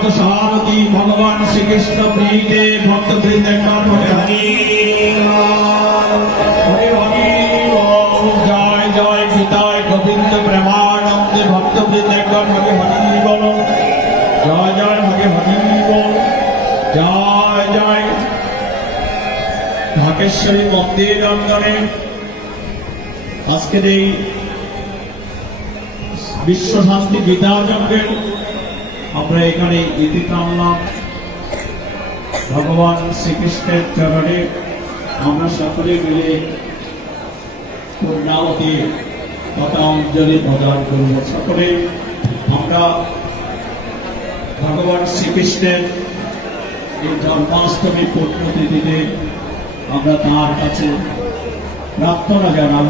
ভক্ত সারথী ভগবান শ্রীকৃষ্ণ প্রীতে ভক্ত বৃন্দের হরে হরি হরে হরি ওম জয় জয় বল জয় জয় জয় জয়। ঢাকেশ্বরী মন্দির অঙ্গনে আজকের এই বিশ্ব শান্তি বিদ্যাযজ্ঞের আমরা এখানে ইতি টানলাম। ভগবান শ্রীকৃষ্ণের চরণে আমরা সকলে মিলে পূর্ণাবতী তথা অঞ্জলি প্রদান করব। সকলে আমরা ভগবান শ্রীকৃষ্ণের এই জন্মাষ্টমী পুণ্যতিথিতে আমরা তার কাছে প্রার্থনা জানাব।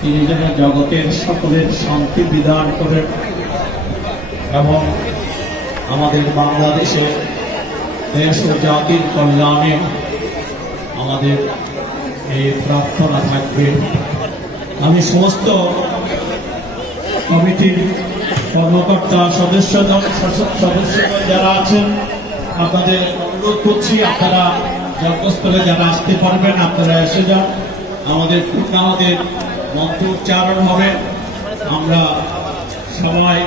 তিনি যেন জগতের সকলের শান্তি বিধান করেন। এবং আমাদের বাংলাদেশে দেশ ও জাতির কল্যাণে আমাদের এই প্রার্থনা থাকবে। আমি সমস্ত কমিটির কর্মকর্তা সদস্যগণ সদস্য যারা আছেন, আপনাদের অনুরোধ করছি, আপনারা যজ্ঞস্থলে যারা আসতে পারবেন, আপনারা এসে যান। আমাদের পূর্ণাহতের মন্ত্র উচ্চারণ হবে। আমরা সবাই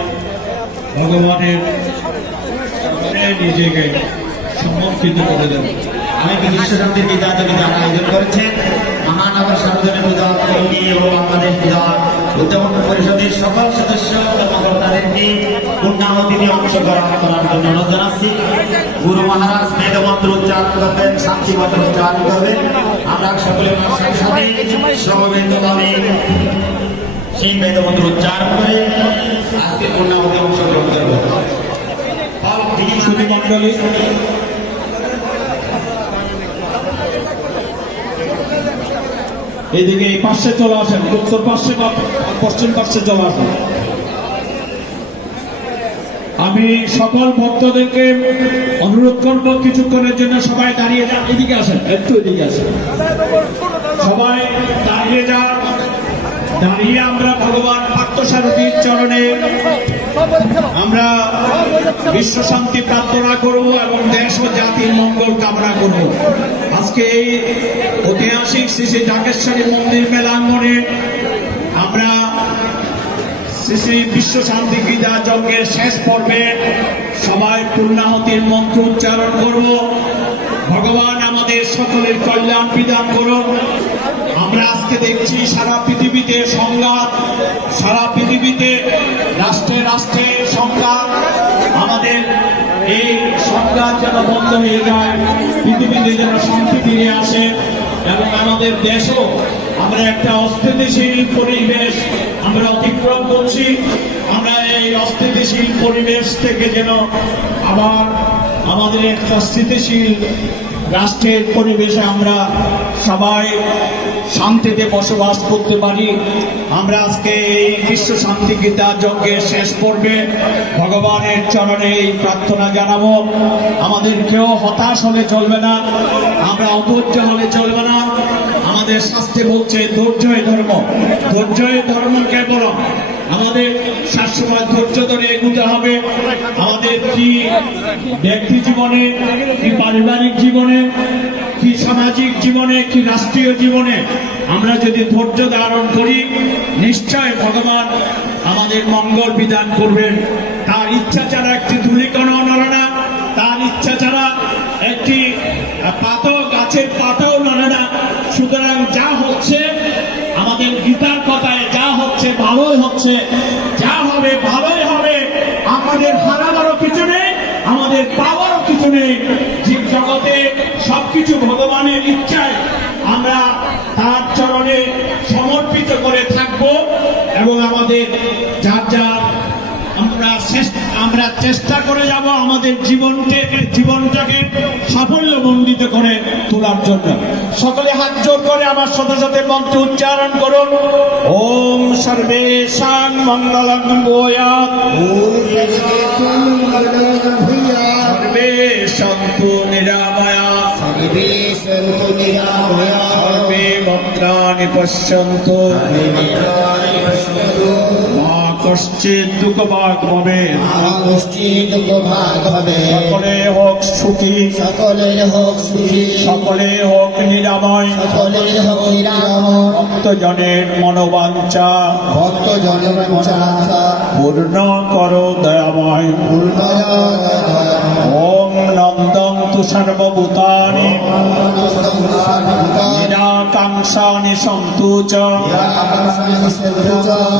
ভগবানের নিজেকে সমর্পিত করে দেব। অনেক বিশ্বশান্তির বিদ্যা জমিতে আয়োজন করেছেন মহানগর সার্বজনীন পূজা কমিটি এবং আমাদের পূজা উদ্যাপন পরিষদের সকল সদস্য কর্মকর্তাদেরকে পূর্ণাহতি দিয়ে অংশগ্রহণ করার জন্য অনুরোধ জানাচ্ছি। গুরু মহারাজ বেদমন্ত্র উচ্চারণ করবেন, শান্তি মন্ত্র উচ্চারণ করবেন। আমরা সকলে সাথে সমবেতভাবে সেই বেদমন্ত্র উচ্চারণ করে। আজকে পূর্ণাহতি অংশগ্রহণ এইদিকে এই পাশে চলে আসেন, উত্তর পাশে বা পশ্চিম পাশে চলে আসেন। আমি সকল ভক্তদেরকে অনুরোধ করব, কিছুক্ষণের জন্য সবাই দাঁড়িয়ে যান, এদিকে আসেন, একটু এদিকে আসেন। সবাই দাঁড়িয়ে যান। দাঁড়িয়ে আমরা ভগবান পার্থসারথীর চরণে আমরা বিশ্ব শান্তি প্রার্থনা করব এবং দেশ ও জাতির মঙ্গল কামনা করব। আজকে এই ঐতিহাসিক শ্রী শ্রী ঢাকেশ্বরী মন্দির মেলাঙ্গনে আমরা শ্রী শ্রী বিশ্ব শান্তি গীতা যজ্ঞের শেষ পর্বে সবাই পূর্ণাহতির মন্ত্র উচ্চারণ করব। ভগবান আমাদের সকলের কল্যাণ বিধান করুন। আমরা আজকে দেখছি সারা পৃথিবীতে সংঘাত সারা পৃথিবীতে রাষ্ট্রে রাষ্ট্রে সংঘাত আমাদের এই সংঘাত যেন বন্ধ হয়ে যায়, পৃথিবীতে যেন শান্তি ফিরে আসে এবং আমাদের দেশও, আমরা একটা অস্থিতিশীল পরিবেশ আমরা অতিক্রম করছি। আমরা এই অস্থিতিশীল পরিবেশ থেকে যেন আবার আমাদের একটা স্থিতিশীল রাষ্ট্রের পরিবেশে আমরা সবাই শান্তিতে বসবাস করতে পারি। আমরা আজকে এই বিশ্ব শান্তি গীতা যজ্ঞের শেষ পর্বে ভগবানের চরণে এই প্রার্থনা জানাব। আমাদের কেউ হতাশ হলে চলবে না, আমরা অধৈর্য হলে চলবে না। আমাদের শাস্ত্রে বলছে ধৈর্যই ধর্ম ধৈর্যই ধর্ম কেবল আমাদের সবসময় ধৈর্য ধরে এগুতে হবে। আমাদের কি ব্যক্তি জীবনে, কি পারিবারিক জীবনে, কি সামাজিক জীবনে, কি রাষ্ট্রীয় জীবনে আমরা যদি ধৈর্য ধারণ করি, নিশ্চয় ভগবান আমাদের মঙ্গল বিধান করবেন। তার ইচ্ছা ছাড়া একটি ধুলিকণা নড়ে না তার ইচ্ছা ছাড়া একটি পাতাও গাছের পাতাও নড়ে না সুতরাং যা হচ্ছে আমাদের গীতার কথায় যা হচ্ছে ভালোই হচ্ছে, যা হবে ভালোই হবে। আমাদের হারাবারও কিছু নেই, আমাদের পাওয়ারও কিছু নেই। জীব জগতে সবকিছু ভগবানের ইচ্ছায় আমরা তার চরণে সমর্পিত করে থাকব এবং আমাদের যার যার আমরা আমরা চেষ্টা করে যাব আমাদের জীবনকে, জীবনটাকে সাফল্যমণ্ডিত করে তোলার জন্য। সকলে হাত জোর করে আমার সাথে সাথে মন্ত্র উচ্চারণ করুন। ওম সর্বেশাং মঙ্গলং সর্বে সন্তু নিরাময়া সর্বে ভদ্রাণি পশ্যন্তু। মা দুঃখ ভাগ হবে। সকলে হোক সুখী। সকলে হোক সুখী। সকলে হোক নিরাময়। সকলে হোক নিরাময়। ভক্তজনের মনোবাঞ্ছা। ভক্ত মনোবাঞ্ছা। পূর্ণ করো দয়াময়। ওম নন্দং তু সর্বভূতানি। নিরাকাঙ্ক্ষানি সন্তু চ।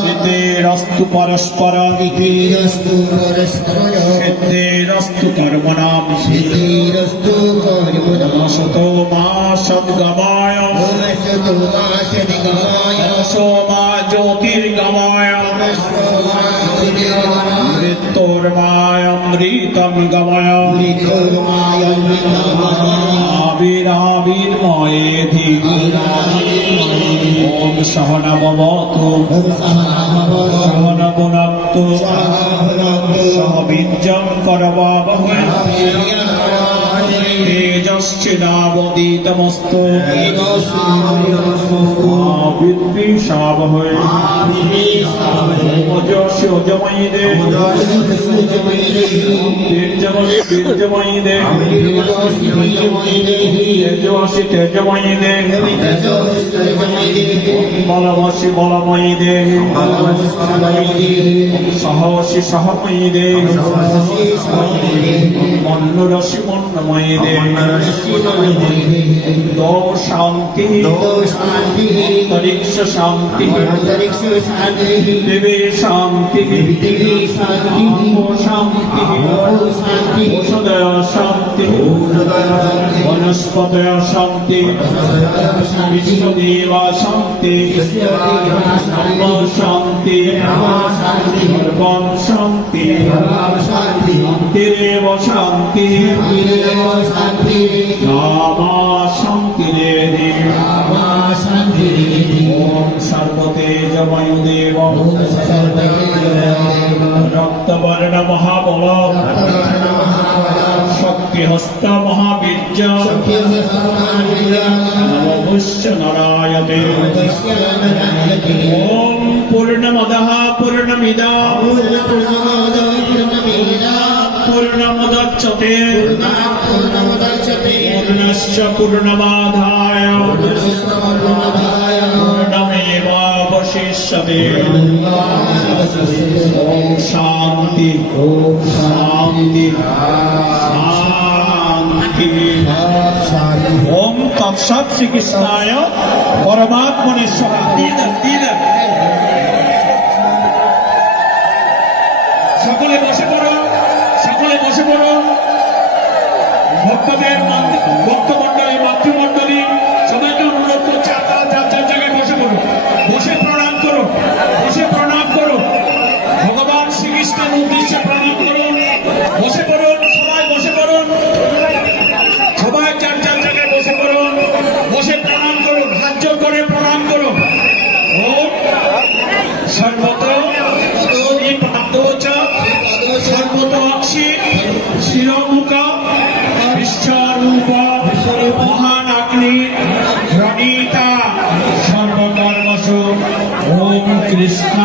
সিদ্ধিরস্তু পরস্পর সিদ্ধিরস্তু কর্মণাম নমস্তো মা সদ্গমায়। নমসো মা জ্যোতির্গমায়। মৃত্যুর্মায়মৃতম গময় আবিরাবির্ময়েধি ওম সহনমবতু সহনগুণক্তু সহ বীর্যং করবাবহৈ বিদ্বিষাবহৈ ওজস্য ওজময়ী দে বীর্যময়ী বীর্যময়ী দে তেজস্বী তেজময়ী দে বলবশী বলময়ী দে সহসী সহময়ী দে মন্নুরসী মন্নময়ী দে दो शांति दो शांति अंतरिक्ष शांति अंतरिक्ष शांति दिव्य शांति दिव्य शांति ओ शांति ओ शांति औषधय शांति वनस्पतय शांति विश्वदेवा शांति शांति सर्वं शांति शांति शांतिरेव शांति शांति शान्तिरेदि शान्तिरेदि ॐ सर्वतेजमयुदेव रक्तवर्णमहाबल शक्तिहस्तमहाबीर्य नमभुश्च नरायते ॐ पूर्णमदः पूर्णमिदा पूर्णपूर्णमदं पूर्णमुदच्यते पूर्णश्च पूर्णमाधाय पूर्णमेवावशिष्यते ॐ शान्ति ॐ शान्ति शान्ति ॐ तत्सत् श्रीकृष्णाय परमात्मने स्वाहा ভক্তদের ভক্তমণ্ডলী মাতৃমণ্ডলী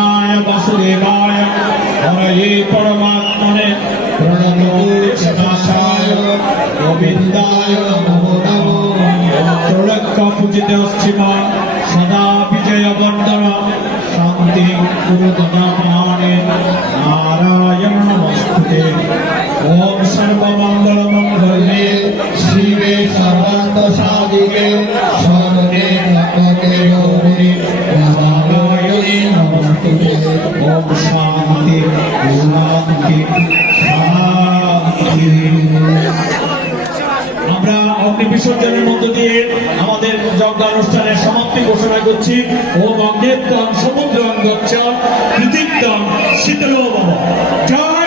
कृष्णाय वसुदेवाय हरये परमात्मने प्रणतोक्षताय गोविन्दाय नमो नमो त्रैलोक्यपूजितश्चिमा सदा विजयवन्दना शान्तिं कुरु ददामि বিসর্জনের মধ্য দিয়ে আমাদের যজ্ঞানুষ্ঠানের সমাপ্তি ঘোষণা করছি। ও মগ্নেত্তম সমুদ্রম গচ্ছ পৃথিবীতম শীতল বাবা জয়